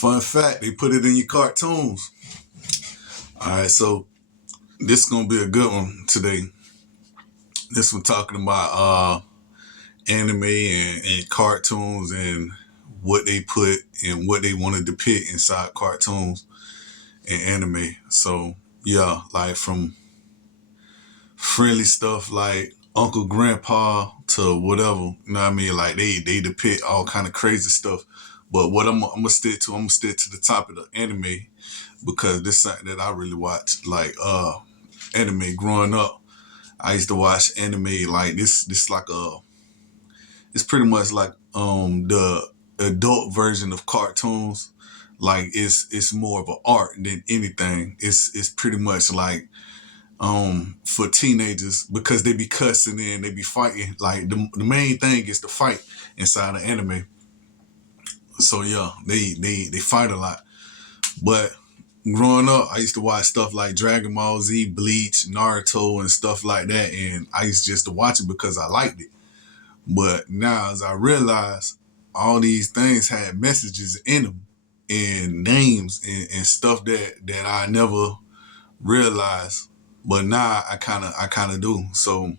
Fun fact, they put it in your cartoons. All right, so this is gonna be a good one today. This one talking about anime and cartoons and what they put and what they want to depict inside cartoons and anime. So yeah, like from friendly stuff like Uncle Grandpa to whatever, you know what I mean? Like they depict all kind of crazy stuff. But what I'm gonna stick to, I'm gonna stick to the top of the anime because this is something that I really watch. Like anime growing up, I used to watch anime like this like it's pretty much like the adult version of cartoons. Like it's more of an art than anything. It's pretty much like for teenagers because they be cussing and they be fighting. Like the main thing is the fight inside of anime. So yeah, they fight a lot. But growing up, I used to watch stuff like Dragon Ball Z, Bleach, Naruto, and stuff like that. And I used just to watch it because I liked it. But now, as I realize, all these things had messages in them and names and stuff that I never realized. But now I kind of do. So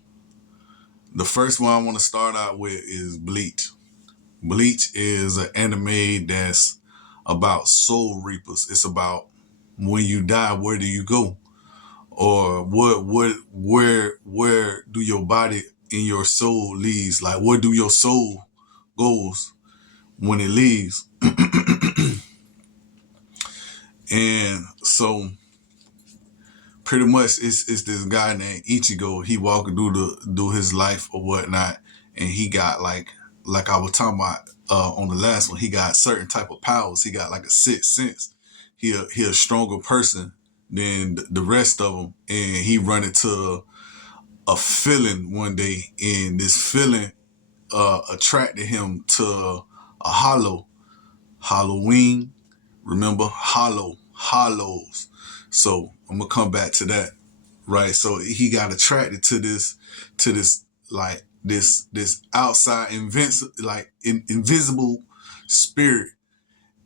the first one I want to start out with is Bleach. Bleach is an anime that's about soul reapers. It's about when you die, where do you go? Or where do your body and your soul leaves? Like where do your soul goes when it leaves? And so pretty much it's this guy named Ichigo. He walking do his life or whatnot, and he got like I was talking about on the last one, he got certain type of powers. He got like a sixth sense. He a stronger person than the rest of them, and he run into a feeling one day, and this feeling attracted him to a Halloween. Remember hollows. So I'm gonna come back to that, right? So he got attracted to this like this outside invisible spirit,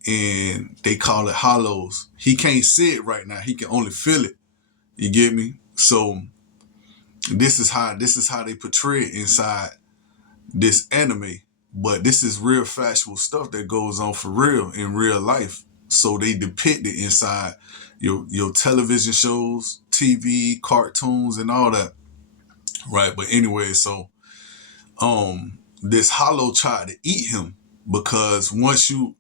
and they call it hollows. He can't see it right now. He can only feel it. You get me? So this is how they portray it inside this anime. But this is real factual stuff that goes on for real in real life. So they depict it inside your television shows, TV, cartoons, and all that. Right. But anyway, so this hollow tried to eat him because once you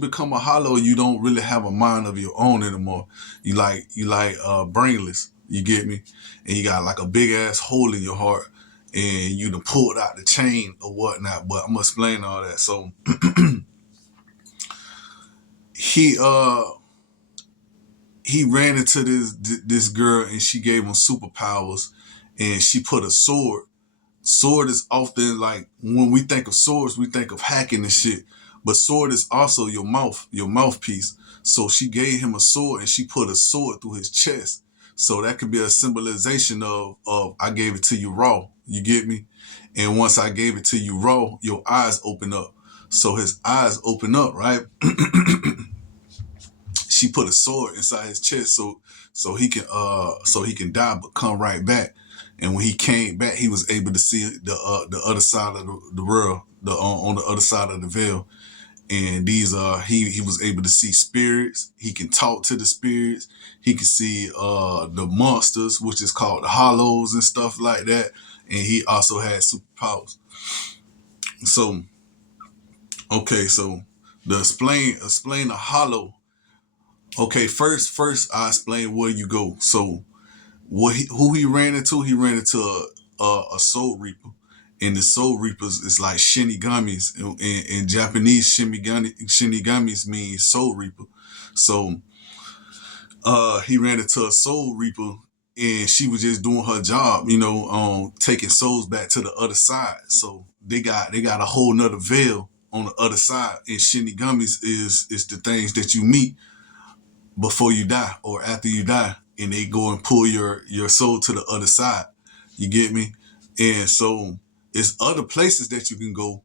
become a hollow, you don't really have a mind of your own anymore. You like brainless. You get me? And you got like a big ass hole in your heart, and you done pulled out the chain or whatnot. But I'm gonna explain all that. So he he ran into this girl, and she gave him superpowers, and she put a sword. Sword is often like when we think of swords, we think of hacking and shit. But sword is also your mouthpiece. So she gave him a sword and she put a sword through his chest. So that could be a symbolization of I gave it to you raw. You get me? And once I gave it to you raw, your eyes open up. So his eyes open up, right? She put a sword inside his chest so he can die but come right back. And when he came back, he was able to see the other side of the world, the on the other side of the veil. And these he was able to see spirits. He can talk to the spirits. He can see the monsters, which is called the hollows and stuff like that. And he also had superpowers. So okay, so the explain the hollow. Okay, first I explain where you go. So who he ran into? He ran into a soul reaper, and the soul reapers is like shinigamis. In Japanese, shinigamis means soul reaper. So he ran into a soul reaper, and she was just doing her job, taking souls back to the other side. So they got a whole nother veil on the other side, and shinigamis is the things that you meet before you die or after you die, and they go and pull your soul to the other side. You get me? And so it's other places that you can go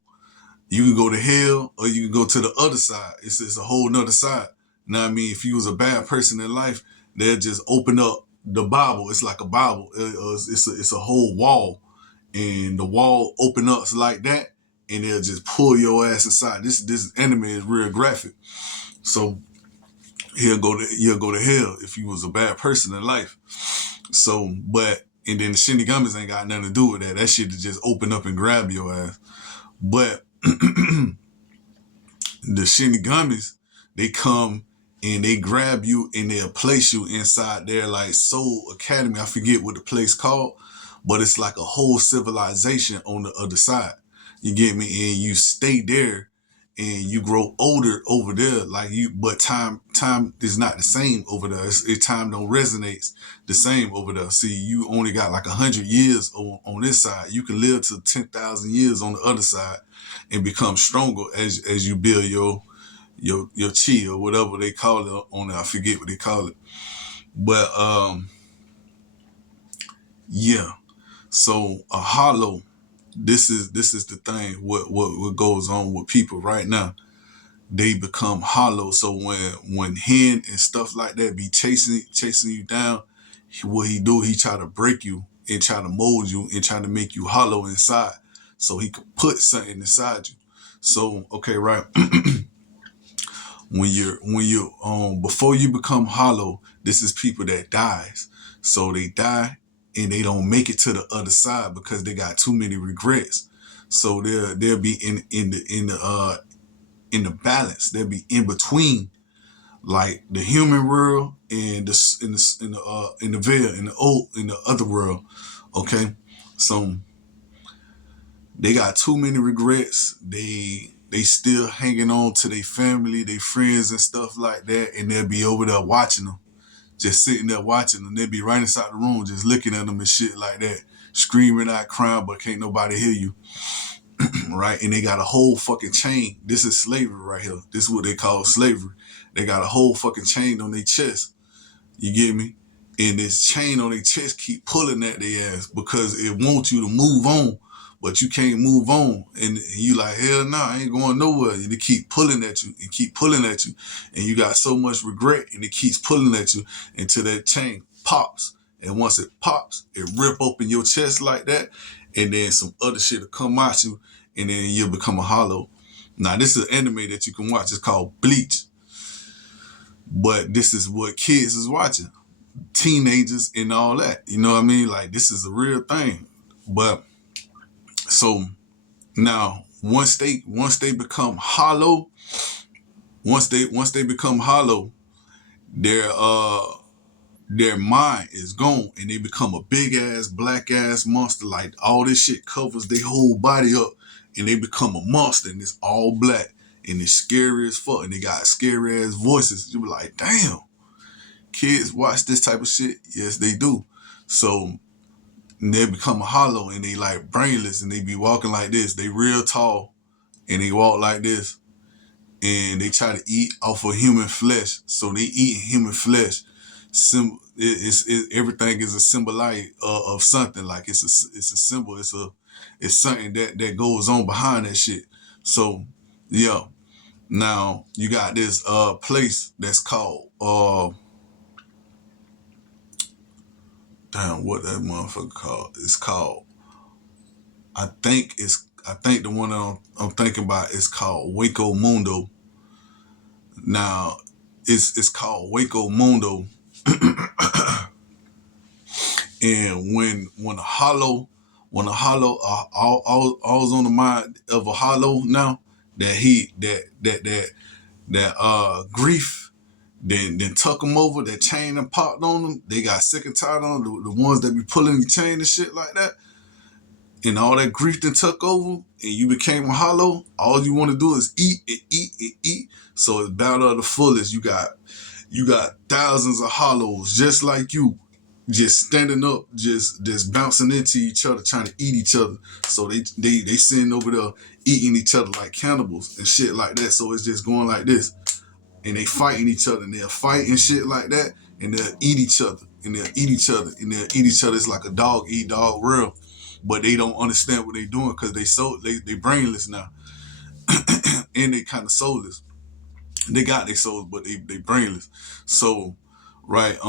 You can go to hell or you can go to the other side. It's a whole nother side. Now, I mean, if you was a bad person in life, they'll just open up the Bible. It's like a Bible. It's a whole wall, and the wall open up like that, and they'll just pull your ass inside. This enemy is real graphic. So you'll go to hell if you was a bad person in life. So, but and then the Shinigamis ain't got nothing to do with that. That shit to just open up and grab your ass. But the Shinigamis, they come and they grab you and they'll place you inside their like soul academy. I forget what the place called, but it's like a whole civilization on the other side. You get me? And you stay there and you grow older over there. Like you, but time is not the same over there. Time don't resonate the same over there. See, you only got like 100 years on this side. You can live to 10,000 years on the other side and become stronger as you build your chi or whatever they call it on there. I forget what they call it. But yeah. So a hollow, this is the thing, what goes on with people right now. They become hollow. So when hen and stuff like that be chasing you down, what he do, he try to break you and try to mold you and try to make you hollow inside so he could put something inside you. So okay, right. when you're before you become hollow, this is people that dies. So they die and they don't make it to the other side because they got too many regrets. So they'll be in the balance. They'll be in between like the human world and in the veil in the other world. Okay, so they got too many regrets. They still hanging on to their family, their friends and stuff like that, and they'll be over there watching them, just sitting there watching them. They'll be right inside the room, just looking at them and shit like that, screaming out, crying, but can't nobody hear you, right? And they got a whole fucking chain. This is slavery right here. This is what they call slavery. They got a whole fucking chain on their chest. You get me? And this chain on their chest keep pulling at their ass because it wants you to move on, but you can't move on. And you like, hell no, I ain't going nowhere. And they keep pulling at you and keep pulling at you. And you got so much regret and it keeps pulling at you until that chain pops. And once it pops, it rip open your chest like that. And then some other shit will come at you and then you'll become a hollow. Now, this is an anime that you can watch. It's called Bleach. But this is what kids is watching. Teenagers and all that. You know what I mean? Like, this is a real thing. But so now once they become hollow, once they become hollow, their mind is gone and they become a big ass black ass monster. Like all this shit covers their whole body up and they become a monster and it's all black and it's scary as fuck and they got scary ass voices. You be like, damn, kids watch this type of shit? Yes, they do. So they become a hollow and they like brainless and they be walking like this. They real tall and they walk like this and they try to eat off of human flesh. So they eat human flesh. Everything is a symbol of something. Like it's a symbol. It's something that goes on behind that shit. So yeah. Now you got this place that's called damn, what that motherfucker called? It's called, I think the one I'm thinking about is called Waco Mundo. Now, it's called Waco Mundo. And when a hollow, all's on the mind of a hollow now, that grief then tuck them over, that chain and popped on them. They got sick and tired on the ones that be pulling the chain and shit like that. And all that grief then took over and you became a hollow. All you want to do is eat and eat and eat. So it's battle of the fullest. You got thousands of hollows just like you, just standing up, just bouncing into each other, trying to eat each other. So they sitting over there eating each other like cannibals and shit like that. So it's just going like this. And they fighting each other and they'll fight and shit like that and they'll eat each other and they'll eat each other and they'll eat each other. It's like a dog eat dog world, but they don't understand what they're doing because they brainless now. and they kind of soulless. They got their souls, but they brainless. So, right,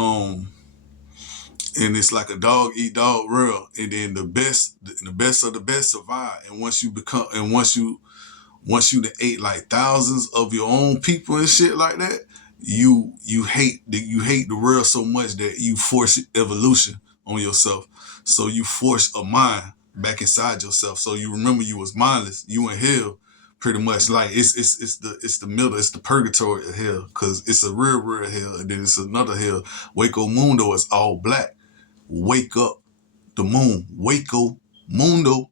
and it's like a dog eat dog world, and then the best of the best survive. And once you done ate like thousands of your own people and shit like that, you hate the world so much that you force evolution on yourself. So you force a mind back inside yourself. So you remember you was mindless. You in hell, pretty much. Like it's the middle. It's the purgatory of hell, because it's a real hell, and then it's another hell. Waco Mundo is all black. Wake up the moon. Waco Mundo.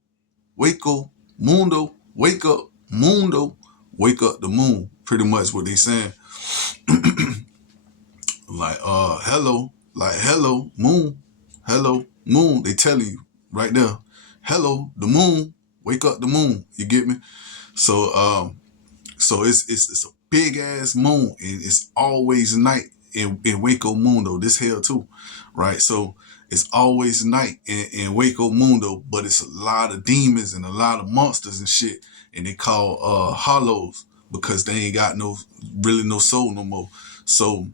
Waco Mundo. Wake up Mundo. Wake up the moon. Pretty much what they saying. Like hello. Like hello moon. Hello moon. They telling you right there. Hello the moon. Wake up the moon. You get me? So it's a big ass moon, and it's always night in Waco Mundo. This hell too, right? So it's always night in Waco Mundo, but it's a lot of demons and a lot of monsters and shit, and they call hollows because they ain't got no soul no more. So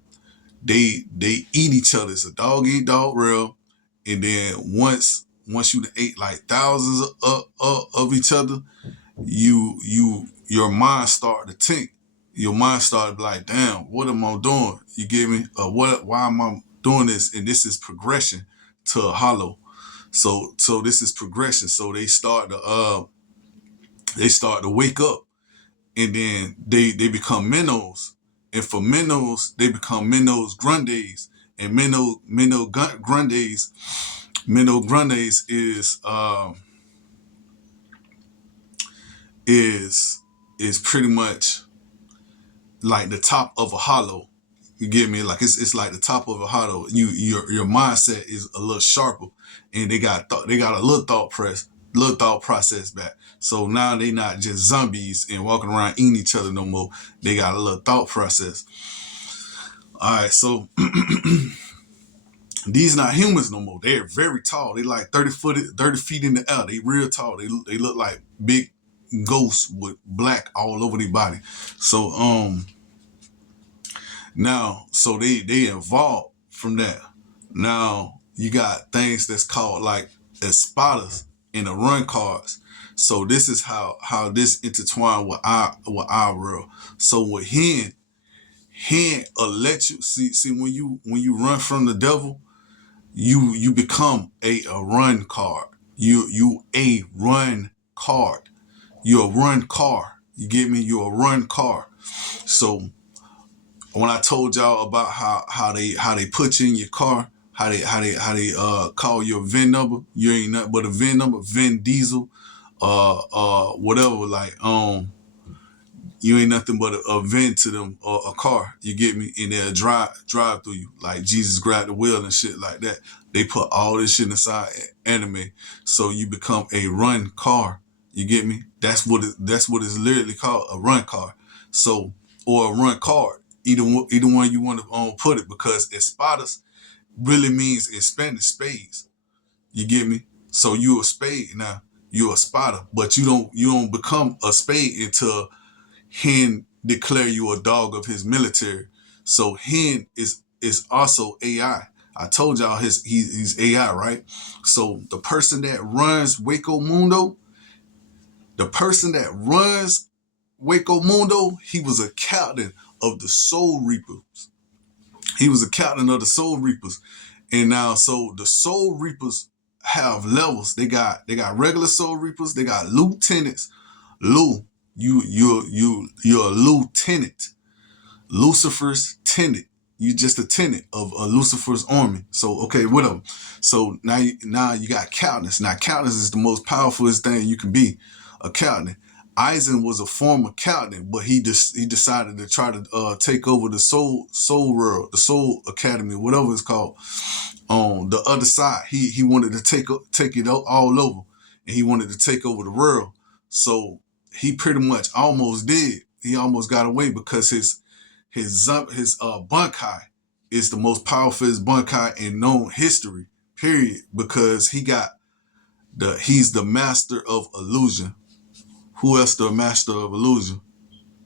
they eat each other. It's a dog eat dog real, and then once you ate like thousands of each other, your mind started to think. Your mind started to be like, damn, what am I doing? You get me? Why am I doing this? And this is progression to a hollow. So this is progression. So they start to wake up, and then they become minnows. And for minnows, they become minnows grandes. And minnow grandes is pretty much like the top of a hollow. You get me? Like it's like the top of a hollow. Your mindset is a little sharper, and they got a little thought process back. So now they not just zombies and walking around eating each other no more. They got a little thought process. All right, so these not humans no more. They're very tall. They like 30 feet in the air. They real tall. They look like big ghosts with black all over their body. So now, so they evolved from that. Now you got things that's called like espadas and the run cards. So this is how this intertwined with our world. So with hen will let you see when you run from the devil, you become a run card. You a run card. You're a run car. You get me? You're a run car. So when I told y'all about how they put you in your car, how they call your VIN number, you ain't nothing but a VIN number, VIN Diesel, whatever. Like you ain't nothing but a VIN to them, or a car. You get me? And they'll drive through you like Jesus grabbed the wheel and shit like that. They put all this shit inside anime, so you become a run car. You get me? That's what it's literally called, a run car. So, or a run card. Either one you want to put it, because espadas really means in Spanish spades. You get me? So you a spade now. You're a spada, but you don't become a spade until Hen declare you a dog of his military. So Hen is also AI. I told y'all he's AI, right? So the person that runs Waco Mundo, he was a captain of the Soul Reapers. He was a captain of the Soul Reapers. And now, so the Soul Reapers have levels. They got regular Soul Reapers. They got lieutenants. You're a lieutenant. Lucifer's tenant. You just a tenant of Lucifer's army. So okay, whatever. So now you got captains. Now captains is the most powerful thing you can be, a captain. Eisen was a former captain, but he decided to try to take over the soul world, the Soul Academy, whatever it's called. On the other side, he wanted to take it all over, and he wanted to take over the world. So he pretty much almost did. He almost got away because his Bunkai is the most powerful Bunkai in known history. Period. Because he's the master of illusion, Who else the master of illusion?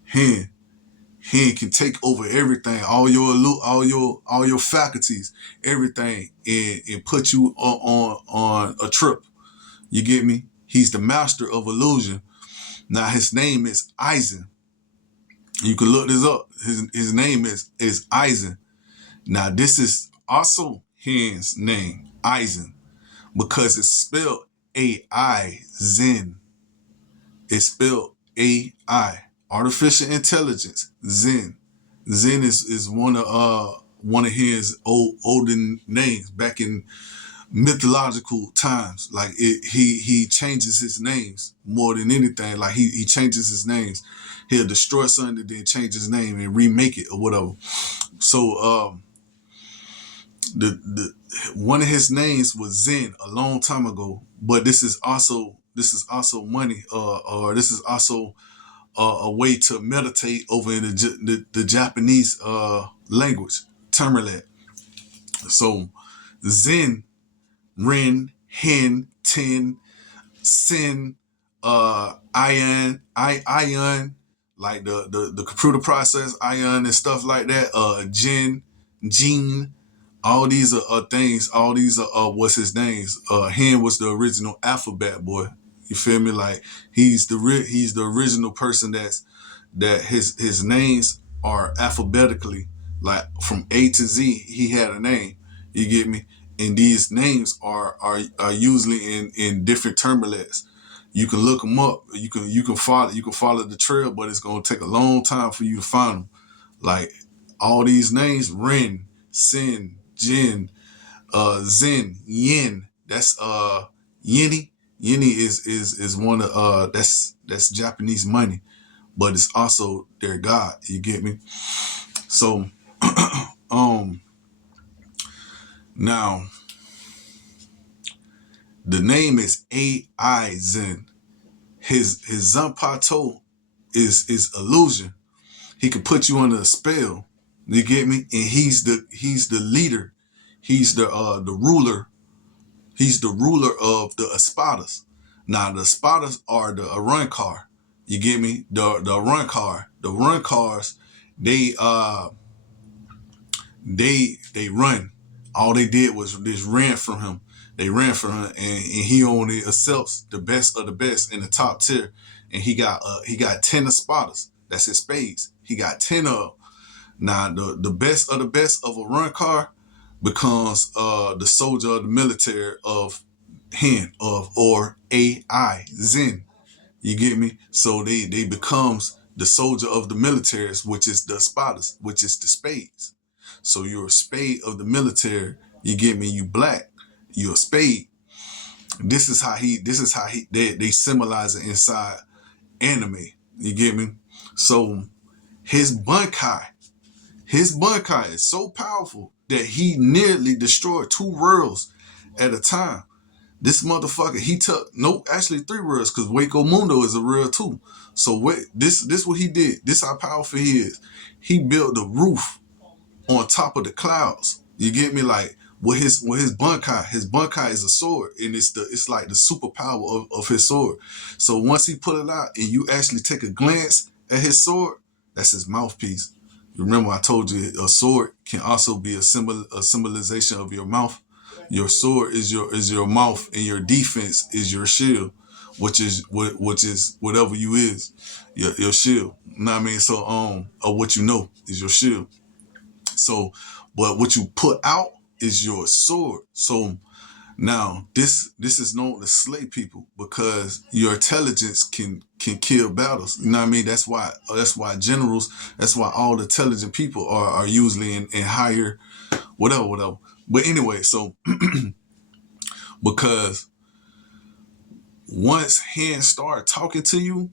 Hen. Hen can take over everything, all your faculties, everything, and put you on a trip. You get me? He's the master of illusion. Now his name is Eisen. You can look this up. His name is Eisen. Now this is also Hen's name, Eisen, because it's spelled AI, Zen. It's spelled AI, artificial intelligence, Zen. Zen is one of his olden names back in mythological times. Like he changes his names more than anything. Like he changes his names. He'll destroy something and then change his name and remake it or whatever. So the one of his names was Zen a long time ago, but this is also money, or this is also a way to meditate over in the Japanese language, Termalet. So Zen, Ren, Hen, Ten, Sin, Ion, like the computer process, Ion and stuff like that, Jin, Gene, all these are things, all these are what's his names. Hen was the original alphabet boy. You feel me? Like he's the original person that his names are alphabetically, like from A to Z. He had a name. You get me? And these names are usually in different termlets. You can look them up. You can follow the trail, but it's gonna take a long time for you to find them. Like all these names: Ren, Sin, Jin, Zen, Yin. That's Yeni. Yeni is one of that's Japanese money, but it's also their god. You get me? So now the name is AI Zen. His Zanpato is illusion. He can put you under a spell. You get me? And he's the leader. He's the ruler. He's the ruler of the Espadas. Now the Espadas are the Arrancar. You get me? The Arrancar. The Arrancars, they they run. All they did was just ran from him. They ran from him, and he only accepts the best of the best in the top tier. And he got 10 Espadas. That's his spades. He got 10 of. Now the best of the best of a run car becomes the soldier of the military of Hen of or AI Zen. You get me? So they becomes the soldier of the militaries, which is the Espadas, which is the spades. So you're a spade of the military. You get me? You black. You're a spade. This is how they symbolize it inside anime. You get me? So his Bunkai, is so powerful that he nearly destroyed 2 worlds at a time. This motherfucker, he took actually 3 worlds because Waco Mundo is a world too. So this what he did. This how powerful he is. He built the roof on top of the clouds. You get me? Like with his Bunkai. His Bunkai is a sword, and it's like the superpower of his sword. So once he put it out, and you actually take a glance at his sword, that's his mouthpiece. You remember I told you a sword can also be a symbolization of your mouth. Your sword is your mouth, and your defense is your shield, which is whatever you is, your shield. You know what I mean? So or what you know is your shield. So, but what you put out is your sword. So now this is known to slay people because your intelligence can kill battles. You know what I mean? That's why generals, that's why all intelligent people are usually in higher whatever. But anyway, so because once Hen start talking to you,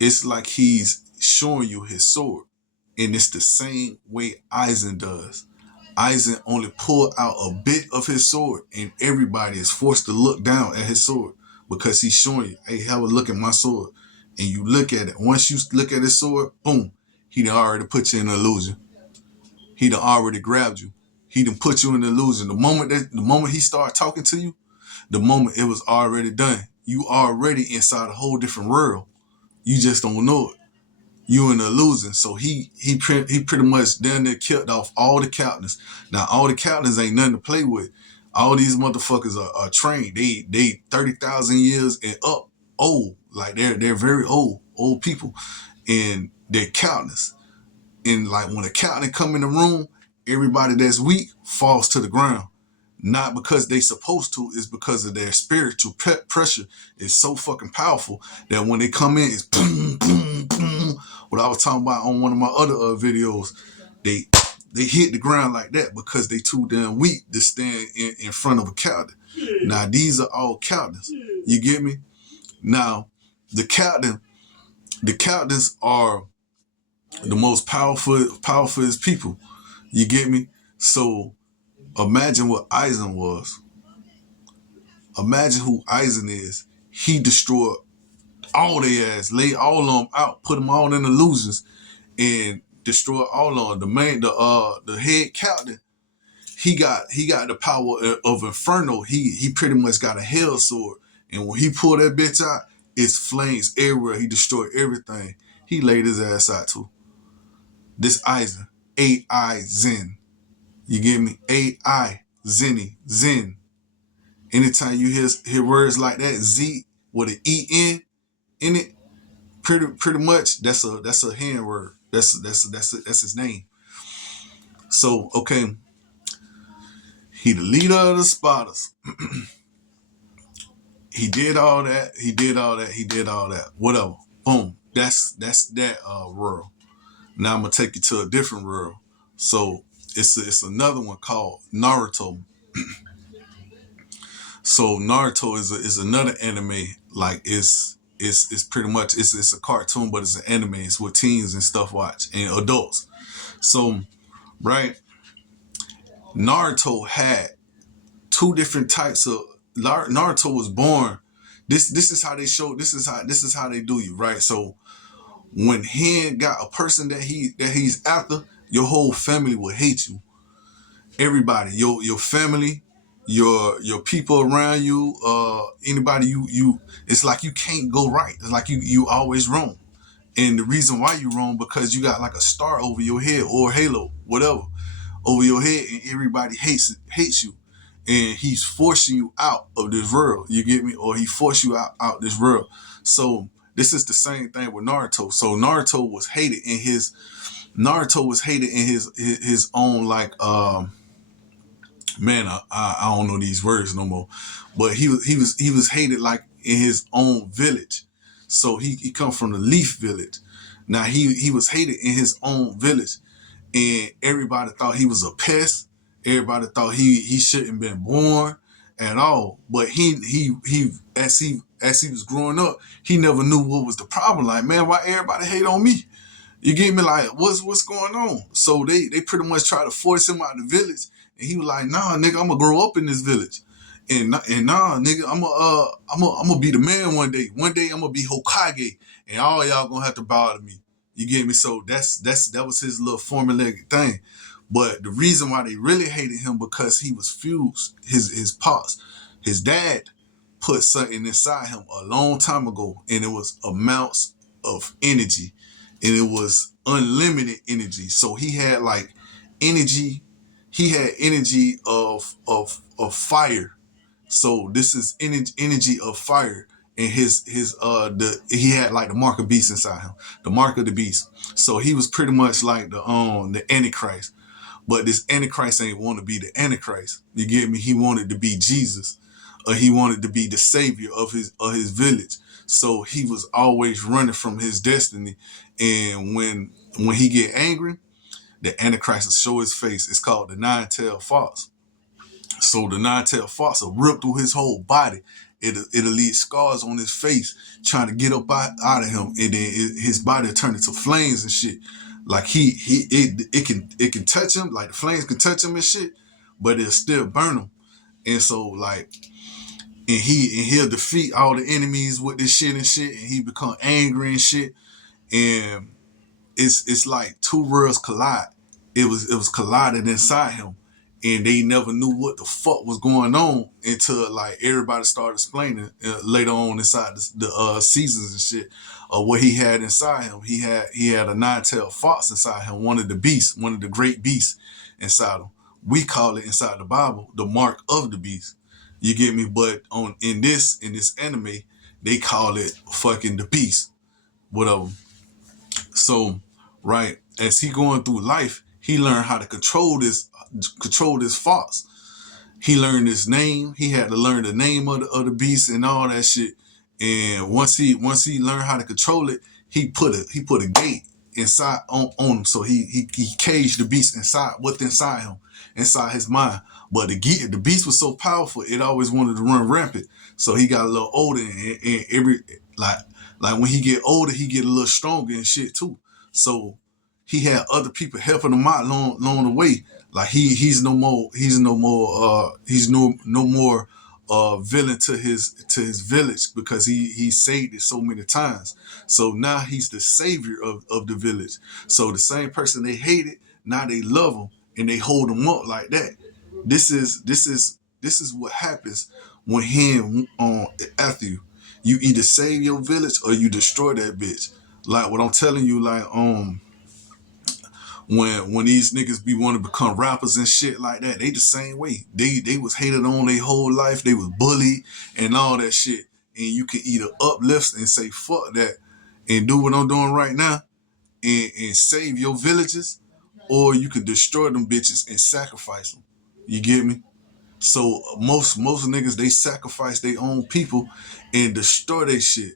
it's like he's showing you his sword. And it's the same way Eisen does. Eisen only pulled out a bit of his sword, and everybody is forced to look down at his sword because he's showing you, hey, have a look at my sword. And you look at it. Once you look at his sword, boom, he done already put you in an illusion. He done already grabbed you. He done put you in an illusion. The moment he started talking to you, the moment it was already done. you already inside a whole different world. You just don't know it. You in the illusion. So he pretty much down there killed off all the captains. Now all the captains ain't nothing to play with. All these motherfuckers are trained. They 30,000 years and up old. Like they're very old people, and they're captains. And like when a captain come in the room, everybody that's weak falls to the ground. Not because they supposed to, it's because of their spiritual pressure is so fucking powerful that when they come in, it's boom, boom, boom. What I was talking about on one of my other videos, they hit the ground like that because they too damn weak to stand in front of a captain. Now these are all captains. You get me? Now the captains are the most powerful people. You get me? So imagine what Aizen was. Imagine who Aizen is. He destroyed all their ass, laid all of them out, put them all in illusions, and destroyed all of them. The head captain, he got the power of Inferno. He pretty much got a hell sword, and when he pulled that bitch out, it's flames everywhere. He destroyed everything. He laid his ass out too. This Aizen, A-I-Zen. You get me? A-I, Zenny, Zen. Anytime you hear words like that, Z with an E-N in it, pretty much that's a hand word. That's his name. So okay, he the leader of the spotters. He did all that. Whatever. Boom. That's that world. Now I'm gonna take you to a different world. So it's another one called Naruto. So Naruto is another anime. Like it's pretty much it's a cartoon, but it's an anime. It's what teens and stuff watch and adults. So right, Naruto had two different types of Naruto was born. This is how they show. This is how they do you right. So when he got a person that he's after, your whole family will hate you. Everybody, your family, your people around you, anybody you it's like you can't go right. It's like you always wrong. And the reason why you wrong because you got like a star over your head or halo, whatever, over your head, and everybody hates you. And he's forcing you out of this world. You get me? Or he forced you out this world. So this is the same thing with Naruto. So Naruto was hated in his own like man, I don't know these words no more, but he was hated like in his own village. So he come from the Leaf Village. Now he was hated in his own village, and everybody thought he was a pest. Everybody thought he shouldn't been born at all. But he as he was growing up, he never knew what was the problem. Like, man, why everybody hate on me? You get me? Like, what's going on? So they pretty much try to force him out of the village, and he was like, nah, nigga, I'm gonna grow up in this village, and nah, nigga, I'm gonna be the man one day. One day I'm gonna be Hokage, and all y'all gonna have to bow to me. You get me? So that was his little formulaic thing. But the reason why they really hated him because he was fused. His pops, his dad put something inside him a long time ago, and it was amounts of energy, and it was unlimited energy. So he had like energy. He had energy of fire. So this is energy of fire, and he had like the mark of beast inside him, the mark of the beast. So he was pretty much like the Antichrist. But this Antichrist ain't want to be the Antichrist. You get me? He wanted to be Jesus. He wanted to be the savior of his village. So he was always running from his destiny. And when he get angry, the Antichrist will show his face. It's called the nine-tailed fox. So the nine-tailed fox will rip through his whole body. It'll leave scars on his face trying to get up out of him, and then his body will turn into flames and shit. Like it can touch him, like the flames can touch him and shit, but it'll still burn him. And so like, and he'll defeat all the enemies with this shit and shit, and he become angry and shit, and it's like two worlds collide. It was collided inside him, and they never knew what the fuck was going on until like everybody started explaining later on inside the seasons and shit of what he had inside him. He had a nine-tailed fox inside him, one of the beasts, one of the great beasts inside him. We call it inside the Bible the mark of the beast. You get me? But in this anime, they call it fucking the beast, whatever. So, right, as he going through life, he learned how to control this fox. He learned his name. He had to learn the name of the beast and all that shit. And once he learned how to control it, he put a gate inside on him. So he caged the beast inside him, inside his mind. But the beast was so powerful, it always wanted to run rampant. So he got a little older, and every like when he get older, he get a little stronger and shit too. So he had other people helping him out along the way. Like he's no more villain to his village, because he saved it so many times. So now he's the savior of the village. So the same person they hated, now they love him and they hold him up like that. This is what happens when him after you. You either save your village or you destroy that bitch. Like what I'm telling you, like when these niggas be want to become rappers and shit like that, they the same way. They was hated on their whole life. They was bullied and all that shit. And you can either uplift and say fuck that and do what I'm doing right now and save your villages, or you can destroy them bitches and sacrifice them. You get me? So most niggas, they sacrifice their own people and destroy their shit.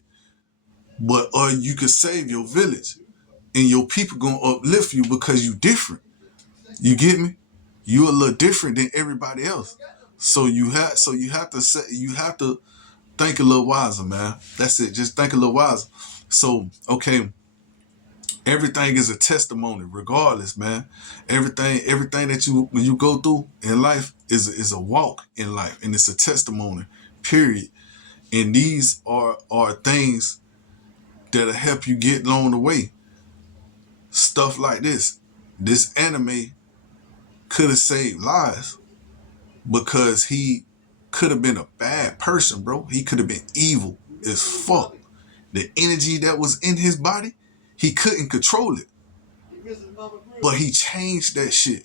But or you can save your village and your people gonna uplift you because you different. You get me? You a little different than everybody else. So you have to think a little wiser, man. That's it. Just think a little wiser. So okay, everything is a testimony, regardless, man. Everything that when you go through in life is a walk in life, and it's a testimony. Period. And these are things that'll help you get along the way. Stuff like this. This anime could have saved lives because he could have been a bad person, bro. He could have been evil as fuck. The energy that was in his body, he couldn't control it. But he changed that shit.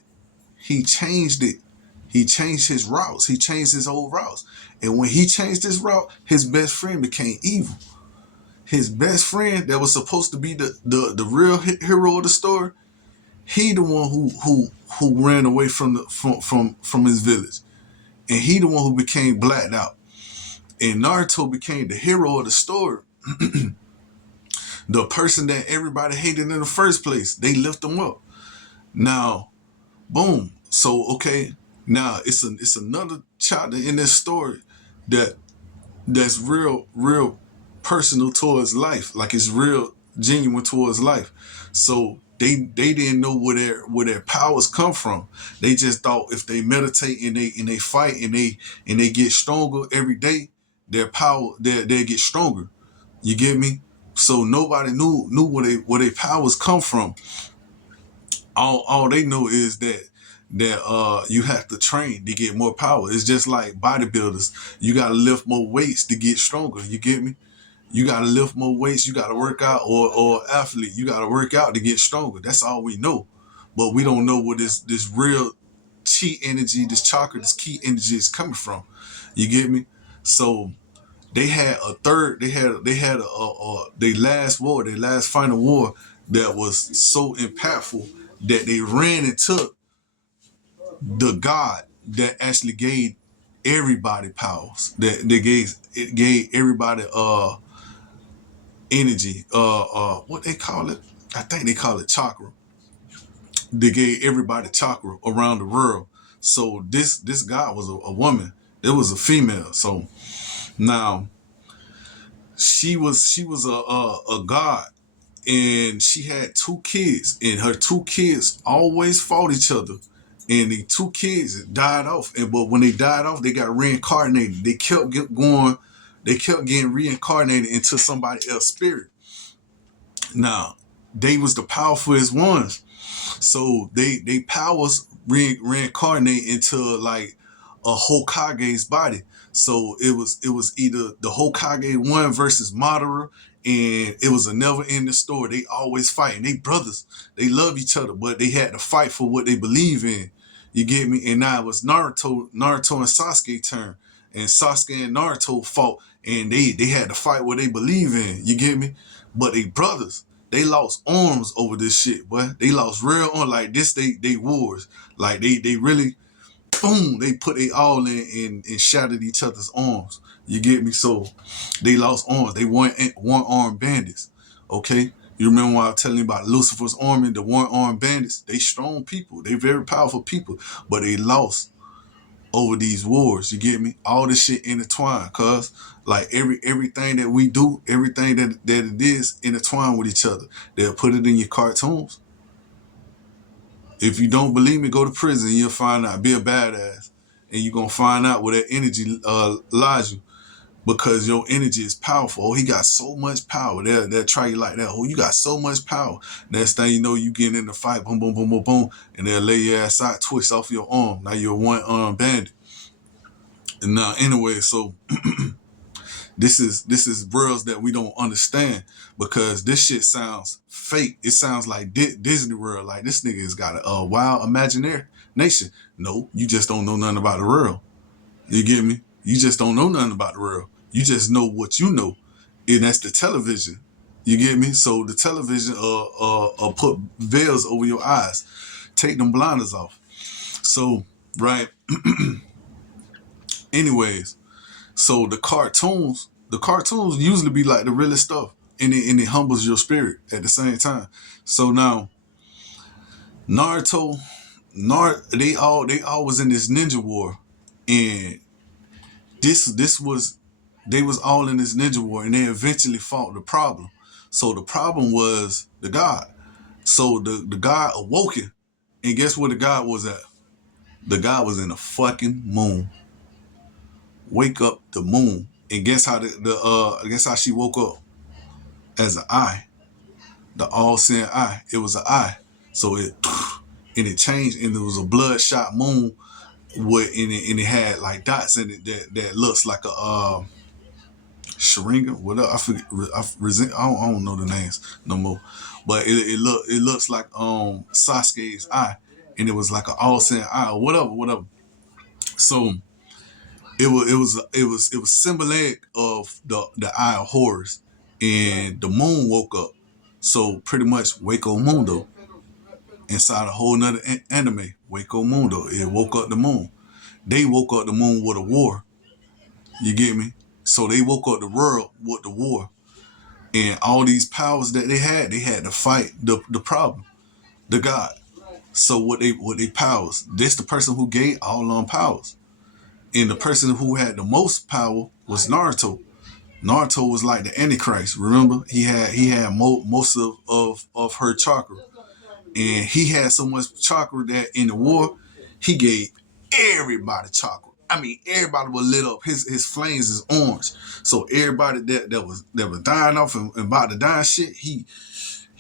He changed it. He changed his routes. He changed his old routes. And when he changed his route, his best friend became evil. His best friend that was supposed to be the real hero of the story, he the one who ran away from his village. And he the one who became blacked out. And Naruto became the hero of the story. The person that everybody hated in the first place. They lift him up. Now, boom. So okay, now it's another chapter in this story that's real personal towards life. Like it's real genuine towards life. So they didn't know where their powers come from. They just thought if they meditate and they fight and they get stronger every day, their power they get stronger. You get me? So nobody knew where their powers come from. All they know is that you have to train to get more power. It's just like bodybuilders. You gotta lift more weights to get stronger. You get me? You gotta lift more weights, you gotta work out, or athlete, you gotta work out to get stronger. That's all we know. But we don't know where this real chi energy, this chakra, this key energy is coming from. You get me? So they had a third, they had their last war, their last final war that was so impactful that they ran and took the God that actually gave everybody powers. That they gave everybody energy. What they call it? I think they call it chakra. They gave everybody chakra around the world. So this God was a woman. It was a female. So now she was a god, and she had two kids, and her two kids always fought each other, and the two kids died off. And but when they died off, they got reincarnated. They kept going. They kept getting reincarnated into somebody else's spirit. Now, they was the powerfulest ones. So they powers reincarnate into like a Hokage's body. So it was either the Hokage one versus Madara, and it was a never ending story. They always fighting. They brothers. They love each other, but they had to fight for what they believe in. You get me? And now it was Naruto and Sasuke turn. And Sasuke and Naruto fought, and they had to fight what they believe in. You get me? But they brothers. They lost arms over this shit, boy. They lost real arms. Like this, they wars. Like they really, boom, they put they all in and shattered each other's arms. You get me? So they lost arms. They one armed bandits. Okay? You remember when I was telling you about Lucifer's army, the one armed bandits? They strong people. They very powerful people. But they lost over these wars. You get me? All this shit intertwined, cuz like everything that we do, everything that it is intertwined with each other. They'll put it in your cartoons. If you don't believe me, go to prison. You'll find out. Be a badass, and you're gonna find out where that energy lies you, because your energy is powerful. Oh, he got so much power. They'll try you like that. Oh, you got so much power. Next thing you know, you get in the fight, boom, boom, boom, boom, boom, and they'll lay your ass out, twist off your arm. Now you're one armed bandit. And now, anyway, so this is worlds that we don't understand, because this shit sounds fake. It sounds like Disney World. Like this nigga has got a wild imagination. No, you just don't know nothing about the world. You get me? You just don't know nothing about the world. You just know what you know, and that's the television. You get me? So the television put veils over your eyes, take them blinders off. So right. Anyways, so the cartoons usually be like the realest stuff, and it humbles your spirit at the same time. So now Naruto, they all was in this ninja war, and this was they was all in this ninja war, and they eventually fought the problem. So the problem was the god. So the god awoken, and guess where the god was at? The god was in the fucking moon. Wake up the moon, and guess how guess how she woke up? As an eye, the all-seeing eye. It was an eye. So it and it changed, and it was a bloodshot moon with and it had like dots in it that looks like a Sharingan. Whatever, I forget. I don't know the names no more. But it looks like Sasuke's eye, and it was like an all-seeing eye or whatever. So it was symbolic of the Eye of Horus, and the moon woke up. So pretty much Waco Mundo inside a whole nother anime. Waco Mundo, it woke up the moon. They woke up the moon with a war. You get me? So they woke up the world with the war, and all these powers that they had to fight the problem, the God. So what they powers? This the person who gave all them powers. And the person who had the most power was Naruto. Naruto was like the Antichrist. Remember, he had most of her chakra, and he had so much chakra that in the war, he gave everybody chakra. I mean, everybody was lit up. His flames is orange. So everybody that was dying off and about to die and shit, he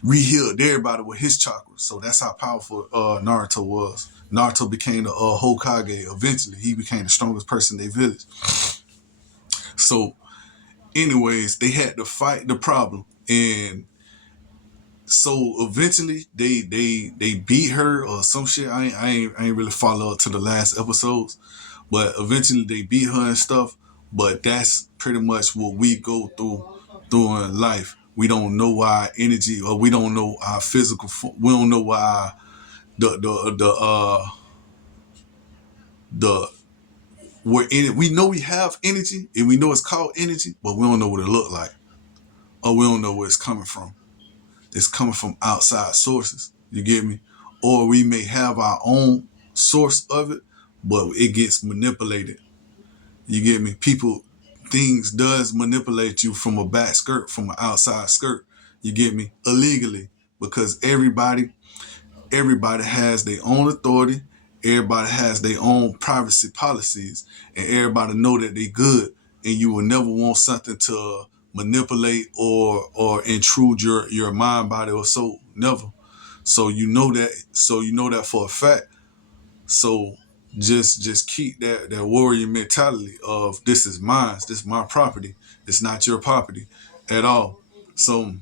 rehealed everybody with his chakra. So that's how powerful Naruto was. Naruto became the Hokage eventually. He became the strongest person in their village. So, anyways, they had to fight the problem, and so eventually they beat her or some shit. I ain't really follow up to the last episodes, but eventually they beat her and stuff. But that's pretty much what we go through in life. We don't know our energy, or we don't know our physical. We don't know why the we're in it. We know we have energy, and we know it's called energy, but we don't know what it look like, or we don't know where it's coming from. It's coming from outside sources. You get me? Or we may have our own source of it, but it gets manipulated. You get me? Things does manipulate you from a back skirt, from an outside skirt. You get me? Illegally, because everybody has their own authority. Everybody has their own privacy policies, and everybody know that they good. And you will never want something to manipulate or intrude your mind, body, or soul. never. So you know that. So you know that for a fact. So just keep that warrior mentality of this is mine. This is my property. It's not your property at all. So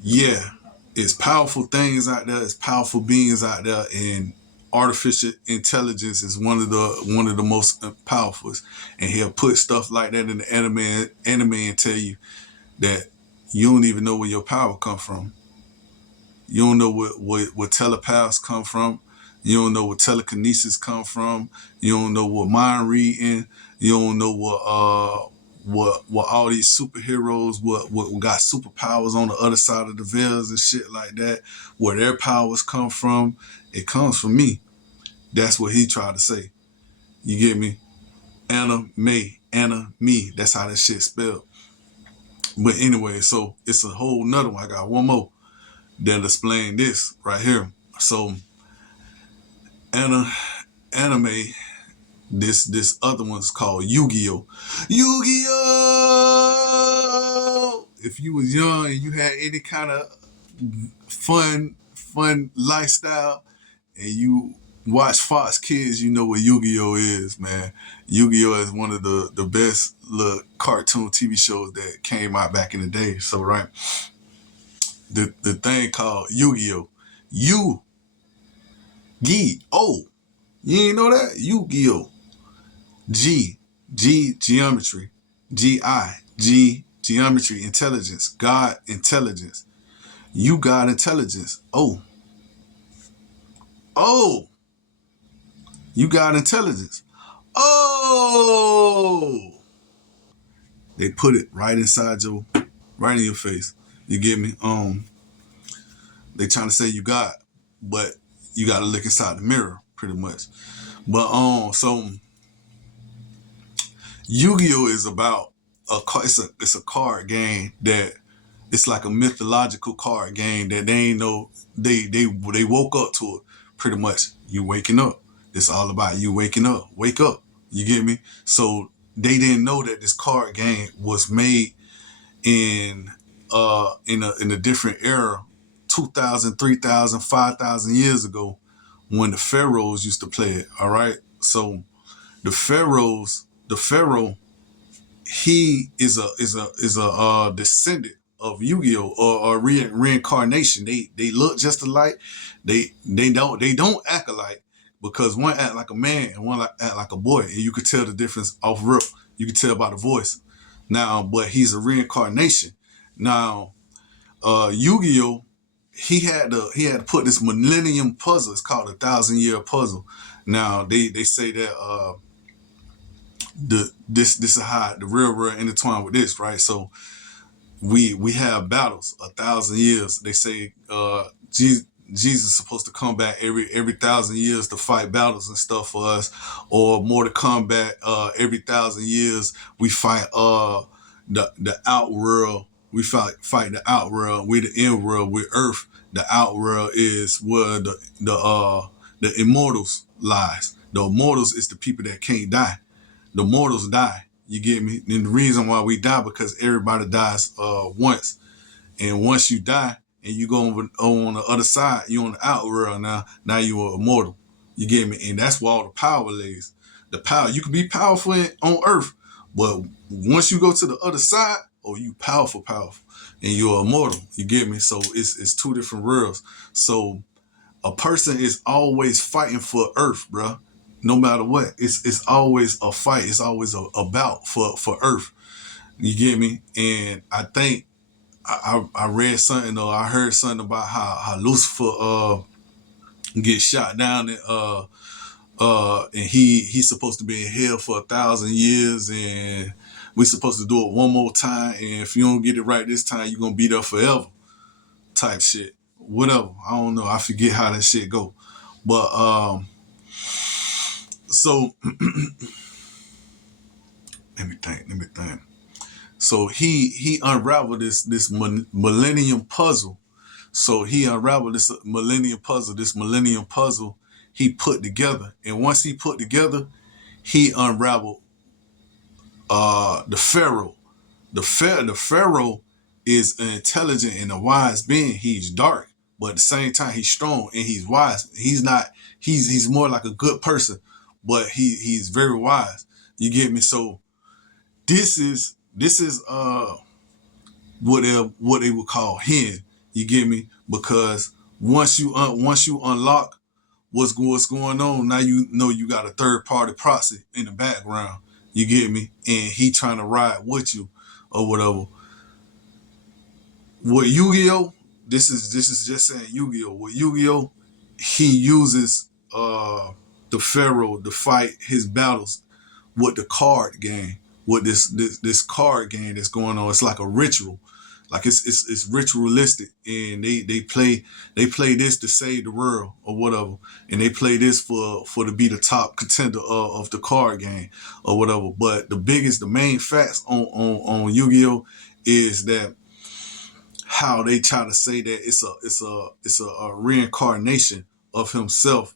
yeah, it's powerful things out there. It's powerful beings out there, and artificial intelligence is one of the most powerful. And he'll put stuff like that in the anime and tell you that you don't even know where your power come from. You don't know what telepaths come from. You don't know what telekinesis come from. You don't know what mind reading. You don't know what all these superheroes what got superpowers on the other side of the veils and shit like that. Where their powers come from. It comes from me. That's what he tried to say. You get me? Anna me. That's how that shit spelled. But anyway, so it's a whole nother one. I got one more that'll explain this right here. So anime, this other one's called Yu-Gi-Oh! Yu-Gi-Oh! If you was young and you had any kind of fun lifestyle and you watch Fox Kids, you know what Yu-Gi-Oh! Is, man. Yu-Gi-Oh! Is one of the best little cartoon TV shows that came out back in the day. So right, the thing called Yu-Gi-Oh! Yu-Gi-Oh! You ain't know that? Yu-Gi-Oh! Geometry. Geometry, intelligence. God, intelligence. You got intelligence. Oh. You got intelligence. Oh. They put it right right in your face. You get me? They trying to say you got, but you got to look inside the mirror, pretty much. But so Yu-Gi-Oh! Is about it's a card game that it's like a mythological card game that they ain't know they woke up to it. Pretty much, you waking up. It's all about you waking up. Wake up. You get me? So they didn't know that this card game was made in a different era, 2,000, 3,000, 5,000 years ago, when the pharaohs used to play it. All right. So the pharaoh, he is a descendant of Yu-Gi-Oh! Or reincarnation. They look just alike. They don't act alike because one act like a man and one act like a boy, and you could tell the difference off rip. You could tell by the voice. Now, but he's a reincarnation. Now, Yu-Gi-Oh! He had to put this Millennium Puzzle. It's called a 1,000-Year Puzzle. Now they say that this is how the real world intertwined with this, right? So we have battles 1,000 years. They say Jesus is supposed to come back every 1,000 years to fight battles and stuff for us, or Mortal Kombat. Every 1,000 years we fight the outworld. We fight the outworld. We the in world. We Earth. The outworld is where the immortals lies. The immortals is the people that can't die. The mortals die. You get me? And the reason why we die because everybody dies once. And once you die and you go on the other side, you on the outworld now. Now you're immortal. You get me? And that's where all the power lays. The power, you can be powerful on earth, but once you go to the other side, oh, you powerful, and you're immortal. You get me? So it's two different worlds. So a person is always fighting for earth, bruh. No matter what, it's always a fight. It's always a bout for earth. You get me? And I think I read something or I heard something about how Lucifer gets shot down and he's supposed to be in hell for 1,000 years, and we're supposed to do it one more time, and if you don't get it right this time, you're gonna be there forever, type shit. Whatever. I don't know. I forget how that shit go. But so let me think. So he unraveled this millennium puzzle. So he unraveled this millennium puzzle he put together. And once he put together, he unraveled the pharaoh. The pharaoh is an intelligent and a wise being. He's dark, but at the same time he's strong and he's wise. He's not. He's more like a good person, but he's very wise. You get me? So this is what they would call hen. You get me? Because once you unlock what's going on, now you know you got a third party proxy in the background. You get me? And he trying to ride with you or whatever. With Yu-Gi-Oh, this is just saying Yu-Gi-Oh. With Yu-Gi-Oh, he uses the Pharaoh to fight his battles with the card game. With this card game that's going on. It's like a ritual. Like it's ritualistic, and they play this to save the world or whatever, and they play this for to be the top contender of the card game or whatever. But the main facts on Yu-Gi-Oh is that how they try to say that it's a reincarnation of himself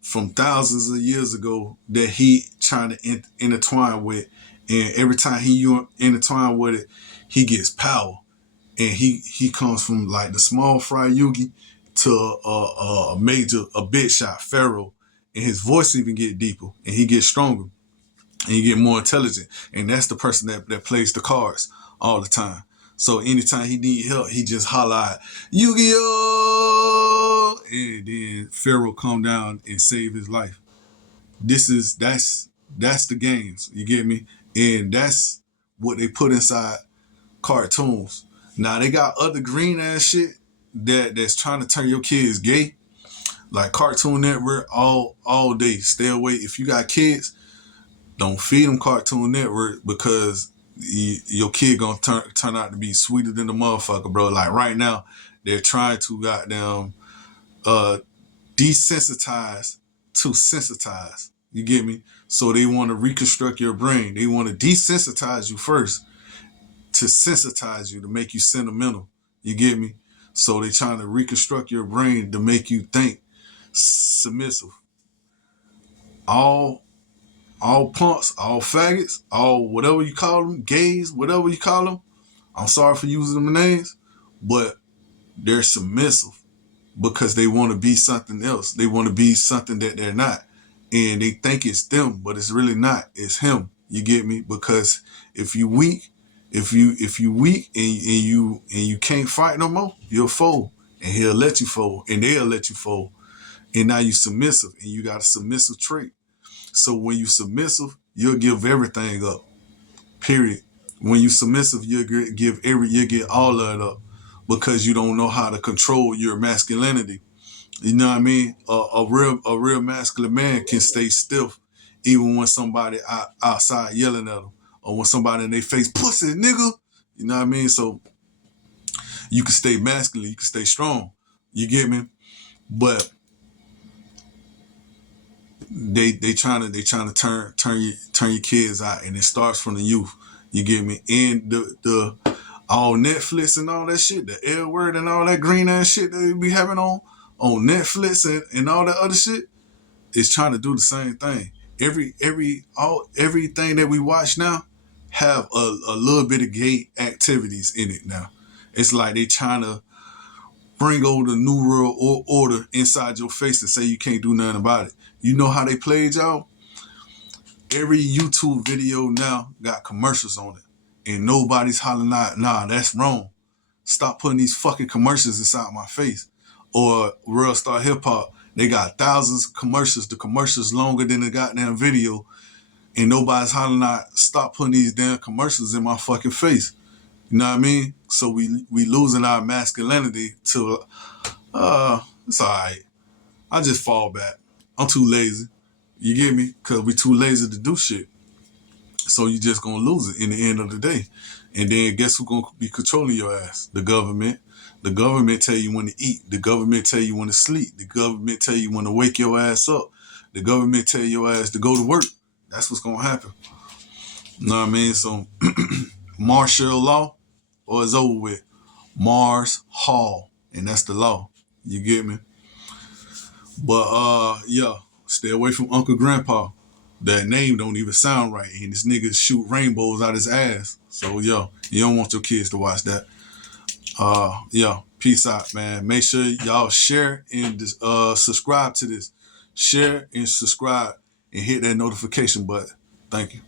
from thousands of years ago that he trying to intertwine with, and every time he intertwine with it, he gets power, and he comes from like the small fry Yugi to a big shot Pharaoh, and his voice even get deeper, and he gets stronger, and he get more intelligent, and that's the person that plays the cards all the time. So anytime he need help, he just holler out, Yu-Gi-Oh! And then Pharaoh come down and save his life. That's the games. You get me? And that's what they put inside cartoons. Now they got other green ass shit that's trying to turn your kids gay. Like Cartoon Network all day. Stay away. If you got kids, don't feed them Cartoon Network because your kid gonna turn out to be sweeter than the motherfucker, bro. Like right now, they're trying to goddamn uh desensitize to sensitize. You get me? So they want to reconstruct your brain. They want to desensitize you first to sensitize you to make you sentimental. You get me? So they trying to reconstruct your brain to make you think submissive. All all punks, all faggots, all whatever you call them, gays, whatever you call them. I'm sorry for using them names, but they're submissive because they want to be something else. They want to be something that they're not. And they think it's them, but it's really not. It's him. You get me? Because if you weak, if you weak and you can't fight no more, you'll fold. And he'll let you fold. And they'll let you fold. And now you submissive and you got a submissive trait. So when you submissive, you'll give everything up. Period. When you submissive, you'll get all of it up because you don't know how to control your masculinity. You know what I mean? A real masculine man can stay stiff even when somebody outside yelling at them or when somebody in their face, pussy, nigga. You know what I mean? So you can stay masculine, you can stay strong. You get me? But they trying to turn your kids out, and it starts from the youth. You get me? And the all Netflix and all that shit, the L word and all that green ass shit that they be having on Netflix and all that other shit is trying to do the same thing. Everything that we watch now have a little bit of gay activities in it now. It's like they trying to bring over the new world order inside your face and say you can't do nothing about it. You know how they played y'all? Every YouTube video now got commercials on it. And nobody's hollering out, nah, that's wrong. Stop putting these fucking commercials inside my face. Or World Star Hip Hop, they got thousands of commercials. The commercials longer than the goddamn video. And nobody's hollering out, stop putting these damn commercials in my fucking face. You know what I mean? So we losing our masculinity to, it's all right. I just fall back. I'm too lazy. You get me? Because we too lazy to do shit. So you just gonna lose it in the end of the day. And then guess who's gonna be controlling your ass? The government. The government tell you when to eat. The government tell you when to sleep. The government tell you when to wake your ass up. The government tell your ass to go to work. That's what's gonna happen. You know what I mean? So martial law or it's over with. Mars Hall. And that's the law. You get me? But yeah, stay away from Uncle Grandpa. That name don't even sound right. And this nigga shoot rainbows out his ass. So yeah, you don't want your kids to watch that. Yeah, peace out, man. Make sure y'all share and subscribe to this. Share and subscribe and hit that notification button. Thank you.